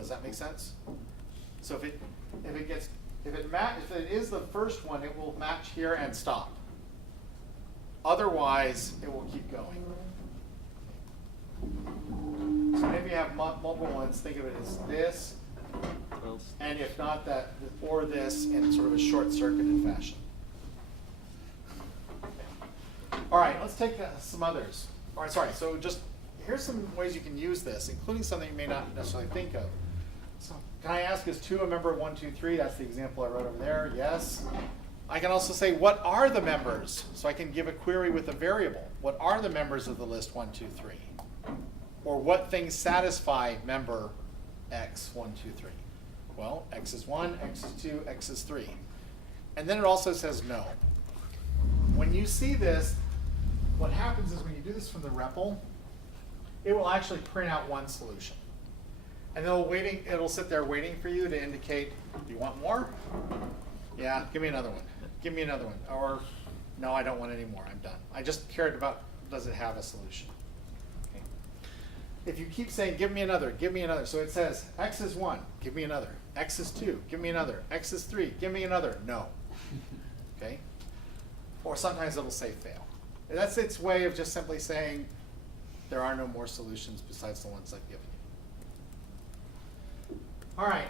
Does that make sense? So if it is the first one, it will match here and stop. Otherwise, it will keep going. So maybe you have multiple ones. Think of it as this, and if not that, or this in sort of a short-circuited fashion. All right, let's take some others. All right, sorry. So just here's some ways you can use this, including something you may not necessarily think of. So can I ask, is 2 a member of 1, 2, 3? That's the example I wrote over there. Yes. I can also say, what are the members? So I can give a query with a variable. What are the members of the list 1, 2, 3? Or what things satisfy member X 1, 2, 3? Well, X is 1, X is 2, X is 3. And then it also says no. When you see this, what happens is when you do this from the REPL, it will actually print out one solution. And it'll sit there waiting for you to indicate, do you want more? Yeah, give me another one. Give me another one. Or, no, I don't want any more. I'm done. I just cared about, does it have a solution? Okay. If you keep saying, give me another, so it says, X is 1, give me another. X is 2, give me another. X is 3, give me another. No. Okay? Or sometimes it'll say fail. That's its way of just simply saying, there are no more solutions besides the ones I've given you. All right.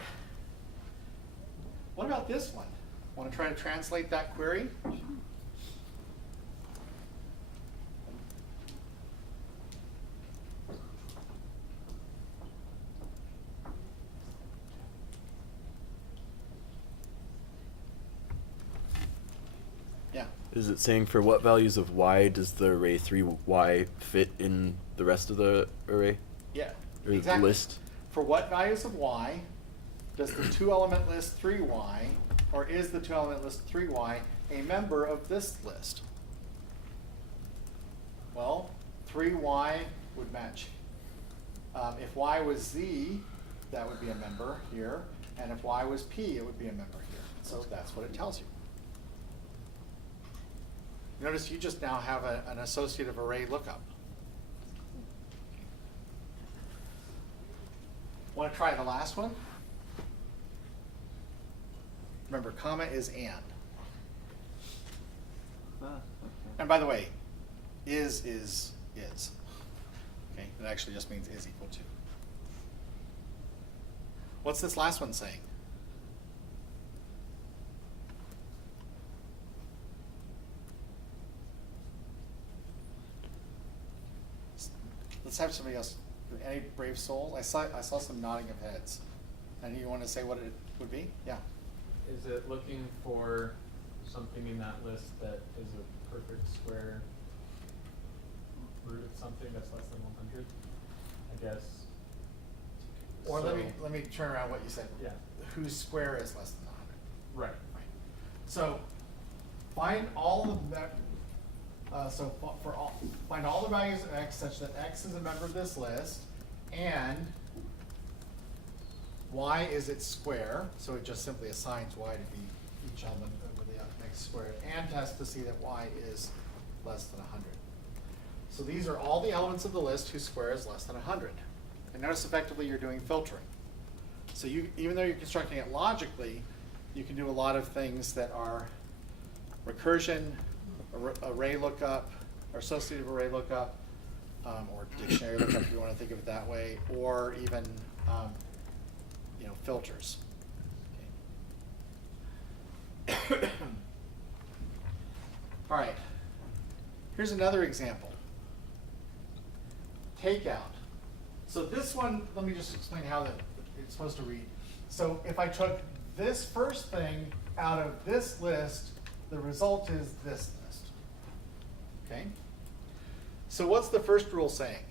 What about this one? Want to try to translate that query? Yeah. Is it saying for what values of y does the array 3y fit in the rest of the array? Yeah, Or exactly. the list? For what values of y does the 2-element list 3y, or is the 2-element list 3y a member of this list? Well, 3y would match. If y was z, that would be a member here, and if y was p, it would be a member here. So that's what it tells you. Notice you just now have an associative array lookup. Want to try the last one? Remember, comma is and. And by the way, is. Okay, it actually just means is equal to. What's this last one saying? Let's have somebody else. Any brave souls? I saw some nodding of heads. And you want to say what it would be? Yeah. Is it looking for something in that list that is a perfect square root of something that's less than 100? I guess. Or So, let me turn around what you said. Yeah. Whose square is less than 100? Right. Right. So find all of that. Find all the values of x such that x is a member of this list, and y is its square. So it just simply assigns y to be each element of the x squared, and tests to see that y is less than 100. So these are all the elements of the list whose square is less than 100. And notice effectively you're doing filtering. So even though you're constructing it logically, you can do a lot of things that are recursion, array lookup, or associative array lookup, or dictionary lookup if you want to think of it that way, or even filters. Okay. All right. Here's another example. Takeout. So this one, let me just explain how it's supposed to read. So if I took this first thing out of this list, the result is this list. Okay? So what's the first rule saying?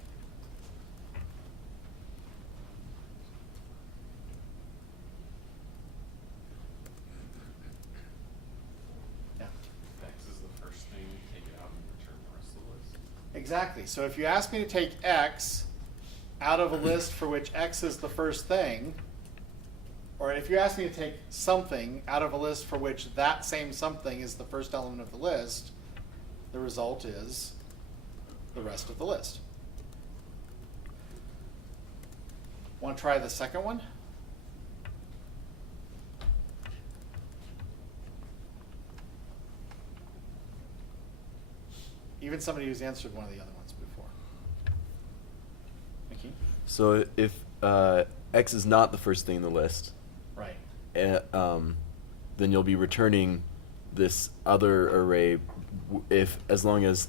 Yeah. X is the first thing, take it out and return the rest of the list. Exactly. So if you ask me to take X out of a list for which X is the first thing, or if you ask me to take something out of a list for which that same something is the first element of the list, the result is the rest of the list. Want to try the second one? even somebody who's answered one of the other ones before. Mickey? So if X is not the first thing in the list, Right. then you'll be returning this other array as long as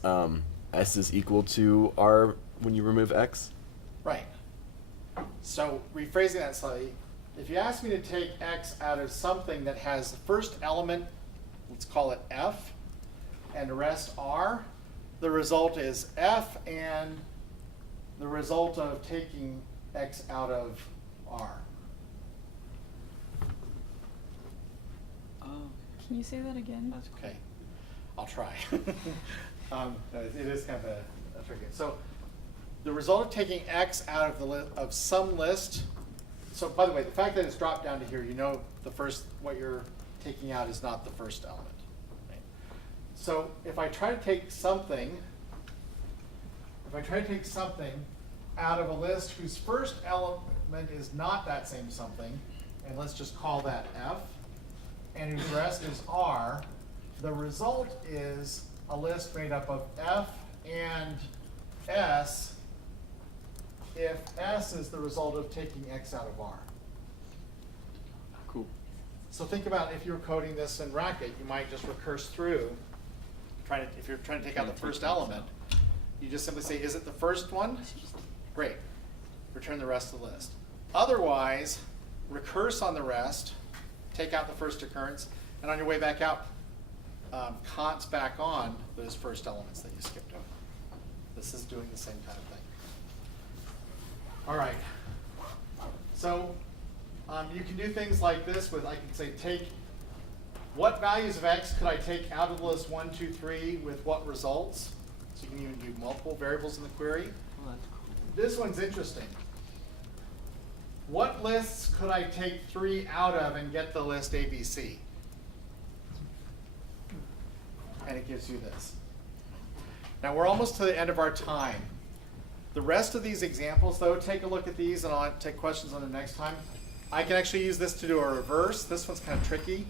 S is equal to R when you remove X? Right. So rephrasing that slightly, if you ask me to take X out of something that has the first element, let's call it F, and the rest R, the result is F and the result of taking X out of R. Can you say that again? Okay, I'll try. It is kind of a tricky. So the result of taking X out of of some list. So by the way, the fact that it's dropped down to here, you know the first, what you're taking out is not the first element. Right? So if I try to take something, out of a list whose first element is not that same something, and let's just call that F, and whose rest is R, the result is a list made up of F and S if S is the result of taking X out of R. Cool. So think about if you were coding this in Racket, you might just recurse through, if you're trying to take out the first element, you just simply say, is it the first one? Great. Return the rest of the list. Otherwise, recurse on the rest, take out the first occurrence, and on your way back out, const back on those first elements that you skipped over. This is doing the same kind of thing. All right. So you can do things like this with, I can say, take what values of X could I take out of the list 1, 2, 3 with what results? So you can even do multiple variables in the query. Oh, that's cool. This one's interesting. What lists could I take 3 out of and get the list ABC? And it gives you this. Now we're almost to the end of our time. The rest of these examples, though, take a look at these, and I'll take questions on it next time. I can actually use this to do a reverse. This one's kind of tricky.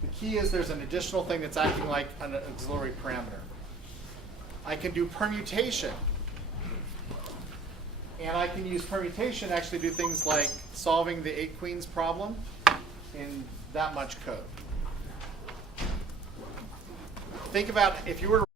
The key is there's an additional thing that's acting like an auxiliary parameter. I can do permutation. And I can use permutation to actually do things like solving the 8 queens problem in that much code. Think about if you were to